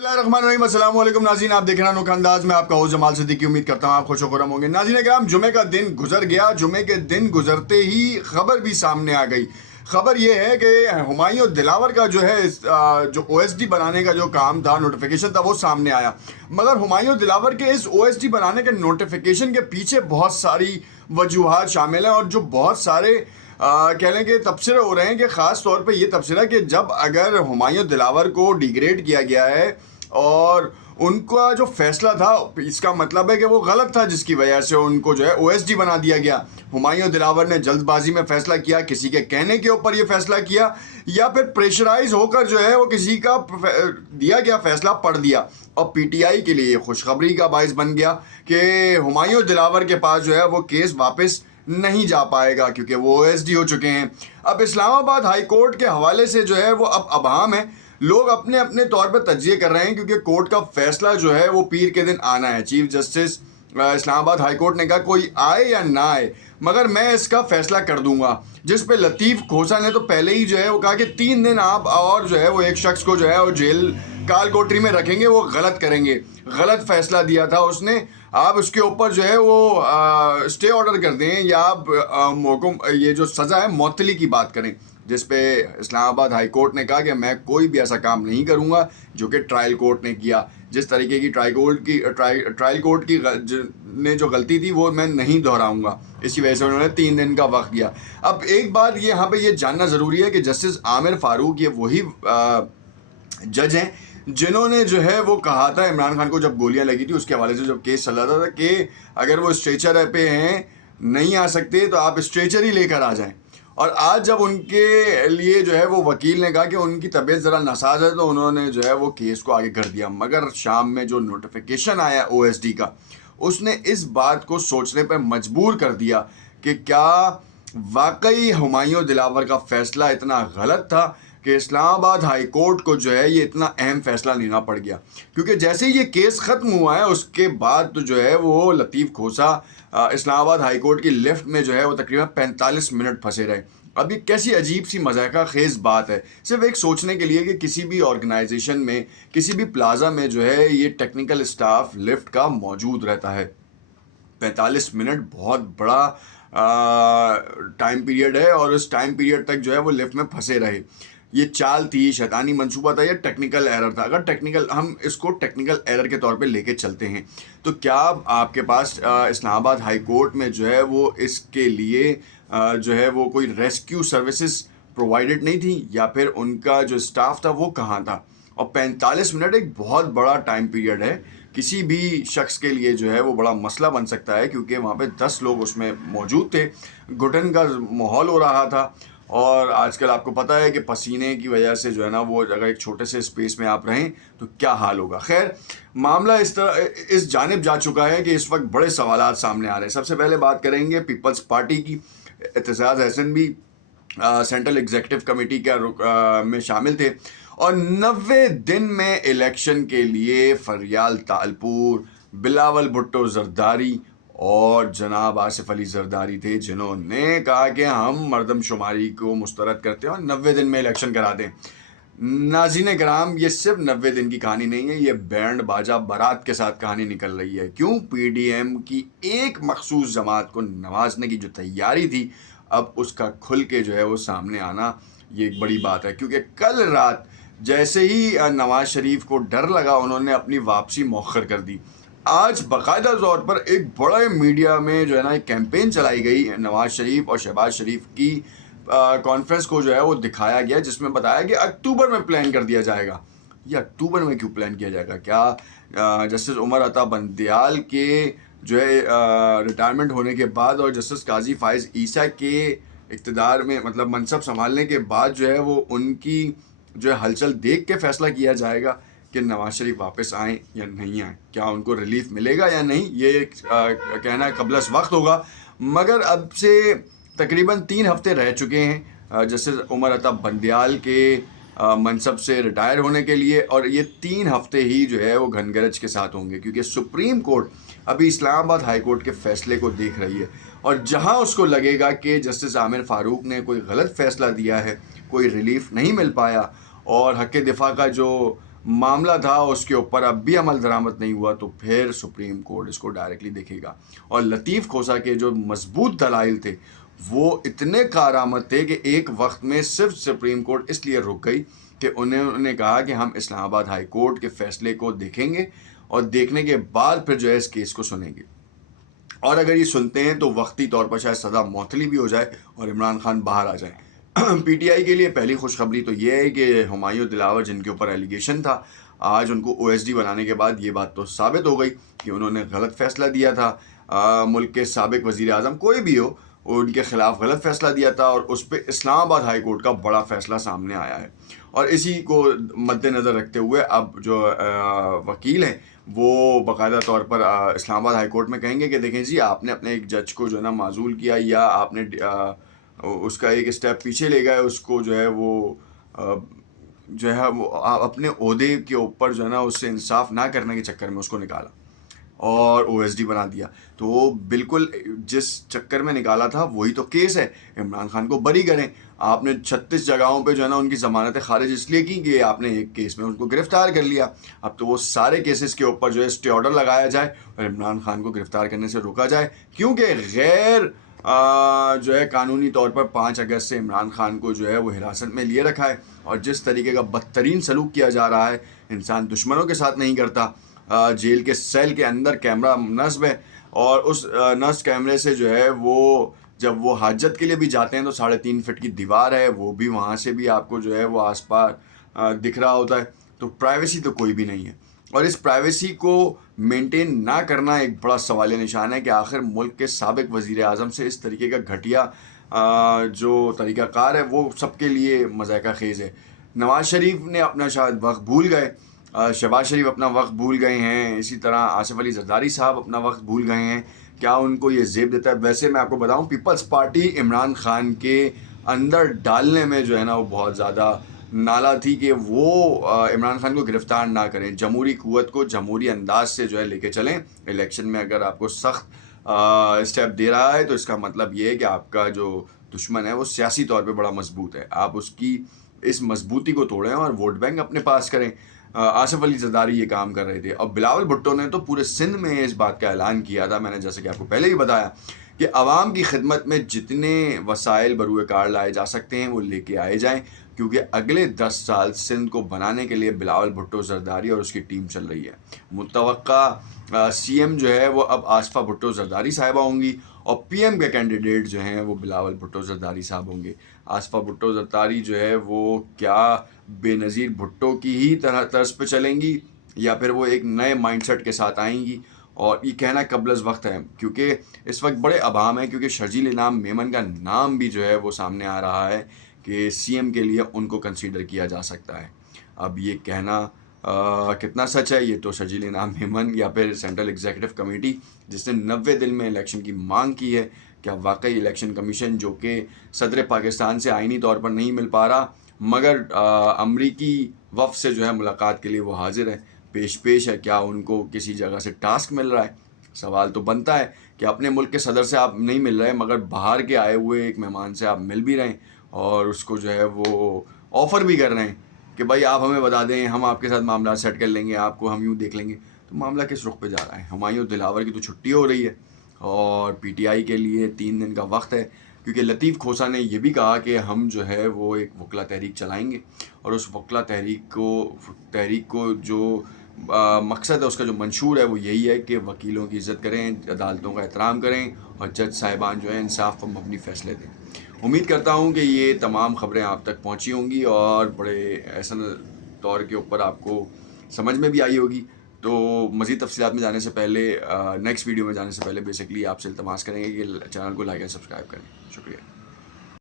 बिस्मिल्लाहिर्रहमानिर्रहीम, अस्सलाम वालेकुम नाज़रीन, आप देख रहे हैं अनोखा अंदाज में। आपका होस्ट जमाल सिद्दीकी। उम्मीद करता हूँ आप खुश खुरम होंगे। नाज़रीन किराम, जुमे का दिन गुजर गया। जुमे के दिन गुजरते ही खबर भी सामने आ गई। खबर ये है कि हुमायूं दिलावर का जो है जो OSD बनाने का जो काम था, नोटिफिकेशन था, वो सामने आया। मगर हुमायूं दिलावर के इस OSD बनाने के नोटिफिकेशन के पीछे बहुत सारी वजूहात शामिल हैं, और जो बहुत सारे कह लें कि तबसरे हो रहे हैं कि ख़ास तौर पे ये तबसरा कि जब अगर हुमायूं दिलावर को डिग्रेड किया गया है और उनका जो फैसला था, इसका मतलब है कि वो गलत था, जिसकी वजह से उनको जो है OSD बना दिया गया। हुमायूं दिलावर ने जल्दबाजी में फैसला किया, किसी के कहने के ऊपर ये फैसला किया, या फिर प्रेशराइज होकर जो है वो किसी का दिया गया फैसला पढ़ दिया। और PTI के लिए खुशखबरी का बायस बन गया कि हुमायूं दिलावर के पास जो है वो केस वापस नहीं जा पाएगा, क्योंकि वो OSD हो चुके हैं। अब इस्लामाबाद हाई कोर्ट के हवाले से जो है वो अब अबहम है। लोग अपने अपने तौर पर तज्जिए कर रहे हैं, क्योंकि कोर्ट का फैसला जो है वो पीर के दिन आना है। Chief justice Islamabad high court ने कहा कोई आए या ना आए, मगर मैं इसका फैसला कर दूंगा। जिस पे लतीफ़ खोसा ने तो पहले ही जो है वो कहा कि 3 दिन आप और जो है वो एक शख्स को जो है वो जेल काल कोठरी में रखेंगे, वो गलत करेंगे। गलत फैसला दिया था उसने। आप उसके ऊपर जो है वो स्टे ऑर्डर कर दें, या आप ये जो सज़ा है मुअत्तली की बात करें, जिस पे इस्लामाबाद हाई कोर्ट ने कहा कि मैं कोई भी ऐसा काम नहीं करूंगा जो कि ट्रायल कोर्ट ने किया। जिस तरीके की ट्रायल कोर्ट की ने जो गलती थी वो मैं नहीं दोहराऊंगा। इसी वजह से उन्होंने 3 दिन का वक्त दिया। अब एक बात यहाँ पे ये जानना ज़रूरी है कि जस्टिस आमिर फारूक ये वही जज हैं जिन्होंने जो है वो कहा था इमरान खान को, जब गोलियां लगी थी उसके हवाले से जब केस चल रहा था, कि अगर वो स्ट्रेचर पे हैं, नहीं आ सकते तो आप स्ट्रेचर ही लेकर आ जाएं। और आज जब उनके लिए जो है वो वकील ने कहा कि उनकी तबीयत ज़रा नासाज है, तो उन्होंने जो है वो केस को आगे कर दिया। मगर शाम में जो नोटिफिकेशन आया OSD का, उसने इस बात को सोचने पर मजबूर कर दिया कि क्या वाकई हुमायूं दिलावर का फ़ैसला इतना गलत था कि इस्लामाबाद हाई कोर्ट को जो है ये इतना अहम फैसला लेना पड़ गया। क्योंकि जैसे ही ये केस ख़त्म हुआ है उसके बाद तो जो है वो लतीफ़ खोसा इस्लामाबाद हाई कोर्ट की लिफ्ट में जो है वो तकरीबन 45 मिनट फंसे रहे। अब ये कैसी अजीब सी मज़ाक़ा ख़ेज़ बात है, सिर्फ एक सोचने के लिए कि किसी भी ऑर्गेनाइजेशन में, किसी भी प्लाजा में जो है ये टेक्निकल स्टाफ लिफ्ट का मौजूद रहता है। 45 मिनट बहुत बड़ा टाइम पीरियड है, और उस टाइम पीरियड तक जो है वो लिफ्ट में फंसे रहे। ये चाल थी, शैतानी मंसूबा था, या टेक्निकल एरर था? अगर हम इसको टेक्निकल एरर के तौर पे लेके चलते हैं, तो क्या आपके पास इस्लामाबाद हाई कोर्ट में जो है वो इसके लिए जो है वो कोई रेस्क्यू सर्विसेज प्रोवाइडेड नहीं थी, या फिर उनका जो स्टाफ था वो कहाँ था? और 45 मिनट एक बहुत बड़ा टाइम पीरियड है, किसी भी शख्स के लिए जो है वो बड़ा मसला बन सकता है, क्योंकि वहाँ पे 10 लोग उसमें मौजूद थे। घुटन का माहौल हो रहा था, और आजकल आपको पता है कि पसीने की वजह से जो है ना वो अगर एक छोटे से स्पेस में आप रहें तो क्या हाल होगा। खैर, मामला इस जानिब जा चुका है कि इस वक्त बड़े सवालात सामने आ रहे हैं। सबसे पहले बात करेंगे पीपल्स पार्टी की। एतजाज़ अहसन भी सेंट्रल एग्जीक्यूटिव कमेटी का में शामिल थे, और 90 दिन में इलेक्शन के लिए फरियाल तालपुर, बिलावल भुट्टो जरदारी और जनाब आसिफ अली जरदारी थे, जिन्होंने कहा कि हम मर्दमशुमारी को मुस्तरद करते हैं और 90 दिन में इलेक्शन करा दें। नाज़रीन कराम, ये सिर्फ 90 दिन की कहानी नहीं है, ये बैंड बाजा बारात के साथ कहानी निकल रही है। क्यों? PDM की एक मखसूस जमात को नवाजने की जो तैयारी थी, अब उसका खुल के जो है वो सामने आना ये एक बड़ी बात है। क्योंकि कल रात जैसे ही नवाज शरीफ को डर लगा, उन्होंने अपनी वापसी मौखर कर दी। आज बाकायदा तौर पर एक बड़े मीडिया में जो है ना एक कैंपेन चलाई गई, नवाज शरीफ और शहबाज शरीफ की कॉन्फ्रेंस को जो है वो दिखाया गया, जिसमें बताया कि अक्टूबर में प्लान कर दिया जाएगा। ये अक्टूबर में क्यों प्लान किया जाएगा? क्या जस्टिस उमर अता बंदियाल के जो है रिटायरमेंट होने के बाद और जस्टिस काजी फाइज़ ईसा के इक़्तिदार में, मतलब मनसब संभालने के बाद जो है वो उनकी जो है हलचल देख के फ़ैसला किया जाएगा कि नवाज शरीफ वापस आएँ या नहीं आएँ, क्या उनको रिलीफ मिलेगा या नहीं? ये कहना कबलस वक्त होगा। मगर अब से तकरीबन 3 हफ्ते रह चुके हैं जस्टिस उमर अता बंदियाल के मनसब से रिटायर होने के लिए, और ये 3 हफ्ते ही जो है वो घनगरज के साथ होंगे, क्योंकि सुप्रीम कोर्ट अभी इस्लामाबाद हाई कोर्ट के फ़ैसले को देख रही है। और जहां उसको लगेगा कि जस्टिस आमिर फ़ारूक ने कोई गलत फ़ैसला दिया है, कोई रिलीफ नहीं मिल पाया, और हक़ दिफ़ा का जो معاملہ تھا اس کے اوپر اب بھی عمل درآمد نہیں ہوا تو پھر سپریم کورٹ اس کو ڈائریکٹلی دیکھے گا. اور لطیف کھوسا کے جو مضبوط دلائل تھے وہ اتنے کارآمد تھے کہ ایک وقت میں صرف سپریم کورٹ اس لیے رک گئی کہ انہوں نے کہا کہ ہم اسلام آباد ہائی کورٹ کے فیصلے کو دیکھیں گے اور دیکھنے کے بعد پھر جو ہے اس کیس کو سنیں گے. اور اگر یہ سنتے ہیں تو وقتی طور پر شاید سزا معطلی بھی ہو جائے اور عمران خان باہر آ جائیں. پی ٹی آئی کے لیے پہلی خوشخبری تو یہ ہے کہ ہمایوں دلاور جن کے اوپر ایلیگیشن تھا آج ان کو او ایس ڈی بنانے کے بعد یہ بات تو ثابت ہو گئی کہ انہوں نے غلط فیصلہ دیا تھا. ملک کے سابق وزیر اعظم کوئی بھی ہو ان کے خلاف غلط فیصلہ دیا تھا اور اس پہ اسلام آباد ہائی کورٹ کا بڑا فیصلہ سامنے آیا ہے. اور اسی کو مد نظر رکھتے ہوئے اب جو وکیل ہیں وہ باقاعدہ طور پر اسلام آباد ہائی کورٹ میں کہیں گے کہ دیکھیں جی آپ نے اپنے ایک جج کو جو ہے نا معزول کیا یا آپ نے اس کا ایک اسٹیپ پیچھے لے گئے, اس کو جو ہے وہ جو ہے وہ اپنے عہدے کے اوپر جو ہے نا اس سے انصاف نہ کرنے کے چکر میں اس کو نکالا اور او ایس ڈی بنا دیا. تو وہ بالکل جس چکر میں نکالا تھا وہی تو کیس ہے. عمران خان کو بری کریں. آپ نے 36 جگہوں پہ جو ہے نا ان کی ضمانتیں خارج اس لیے کی کہ آپ نے ایک کیس میں ان کو گرفتار کر لیا. اب تو وہ سارے کیسز کے اوپر جو ہے اسٹے آرڈر لگایا جائے اور عمران خان کو گرفتار کرنے سے روکا جائے, کیونکہ غیر جو ہے قانونی طور پر 5 اگست سے عمران خان کو جو ہے وہ حراست میں لیے رکھا ہے. اور جس طریقے کا بدترین سلوک کیا جا رہا ہے انسان دشمنوں کے ساتھ نہیں کرتا. جیل کے سیل کے اندر کیمرہ نصب ہے اور اس نصب کیمرے سے جو ہے وہ جب وہ حاجت کے لیے بھی جاتے ہیں تو 3.5 فٹ کی دیوار ہے, وہ بھی وہاں سے بھی آپ کو جو ہے وہ آس پاس دکھ رہا ہوتا ہے. تو پرائیویسی تو کوئی بھی نہیں ہے اور اس پرائیویسی کو مینٹین نہ کرنا ایک بڑا سوال نشان ہے کہ آخر ملک کے سابق وزیر اعظم سے اس طریقے کا گھٹیا جو طریقہ کار ہے وہ سب کے لیے مذائقہ خیز ہے. نواز شریف نے اپنا شاید وقت بھول گئے, شہباز شریف اپنا وقت بھول گئے ہیں, اسی طرح آصف علی زرداری صاحب اپنا وقت بھول گئے ہیں. کیا ان کو یہ زیب دیتا ہے؟ ویسے میں آپ کو بتاؤں پیپلز پارٹی عمران خان کے اندر ڈالنے میں جو ہے نا وہ بہت زیادہ نالا تھی کہ وہ عمران خان کو گرفتار نہ کریں, جمہوری قوت کو جمہوری انداز سے جو ہے لے کے چلیں. الیکشن میں اگر آپ کو سخت اسٹیپ دے رہا ہے تو اس کا مطلب یہ ہے کہ آپ کا جو دشمن ہے وہ سیاسی طور پہ بڑا مضبوط ہے, آپ اس کی اس مضبوطی کو توڑیں اور ووٹ بینک اپنے پاس کریں. آصف علی زرداری یہ کام کر رہے تھے اور بلاول بھٹو نے تو پورے سندھ میں اس بات کا اعلان کیا تھا, میں نے جیسے کہ آپ کو پہلے ہی بتایا کہ عوام کی خدمت میں جتنے وسائل بروئے کار لائے جا سکتے ہیں وہ لے کے آئے جائیں, کیونکہ اگلے 10 سال سندھ کو بنانے کے لیے بلاول بھٹو زرداری اور اس کی ٹیم چل رہی ہے. متوقع سی ایم جو ہے وہ اب آصفہ بھٹو زرداری صاحبہ ہوں گی اور پی ایم کے کینڈیڈیٹ جو ہیں وہ بلاول بھٹو زرداری صاحب ہوں گے. آصفہ بھٹو زرداری جو ہے وہ کیا بے نظیر بھٹو کی ہی طرز پہ چلیں گی یا پھر وہ ایک نئے مائنڈ سیٹ کے ساتھ آئیں گی؟ اور یہ کہنا قبل از وقت ہے کیونکہ اس وقت بڑے ابہام ہیں, کیونکہ شرجیل انعام میمن کا نام بھی جو ہے وہ سامنے آ رہا ہے کہ سی ایم کے لیے ان کو کنسیڈر کیا جا سکتا ہے. اب یہ کہنا کتنا سچ ہے یہ تو شرجیل انعام میمن یا پھر سینٹرل ایگزیکٹو کمیٹی جس نے 90 دن میں الیکشن کی مانگ کی ہے, کیا واقعی الیکشن کمیشن جو کہ صدر پاکستان سے آئینی طور پر نہیں مل پا رہا مگر امریکی وفد سے جو ہے ملاقات کے لیے وہ حاضر ہے, پیش ہے, کیا ان کو کسی جگہ سے ٹاسک مل رہا ہے؟ سوال تو بنتا ہے کہ اپنے ملک کے صدر سے آپ نہیں مل رہے مگر باہر کے آئے ہوئے ایک مہمان سے آپ مل بھی رہے ہیں اور اس کو جو ہے وہ آفر بھی کر رہے ہیں کہ بھائی آپ ہمیں بتا دیں, ہم آپ کے ساتھ معاملات سیٹ کر لیں گے, آپ کو ہم یوں دیکھ لیں گے. تو معاملہ کس رخ پہ جا رہا ہے؟ ہمایوں دلاور کی تو چھٹی ہو رہی ہے اور پی ٹی آئی کے لیے 3 دن کا وقت ہے, کیونکہ لطیف کھوسا نے یہ بھی کہا کہ ہم جو ہے وہ ایک وکلا تحریک چلائیں گے اور اس وکلا تحریک کو جو مقصد ہے, اس کا جو منشور ہے وہ یہی ہے کہ وکیلوں کی عزت کریں, عدالتوں کا احترام کریں اور جج صاحبان جو ہیں انصاف پر مبنی فیصلے دیں. امید کرتا ہوں کہ یہ تمام خبریں آپ تک پہنچی ہوں گی اور بڑے احسن طور کے اوپر آپ کو سمجھ میں بھی آئی ہوگی. تو مزید تفصیلات میں جانے سے پہلے نیکسٹ ویڈیو میں جانے سے پہلے بیسکلی آپ سے التماس کریں گے کہ چینل کو لائک اور سبسکرائب کریں. شکریہ.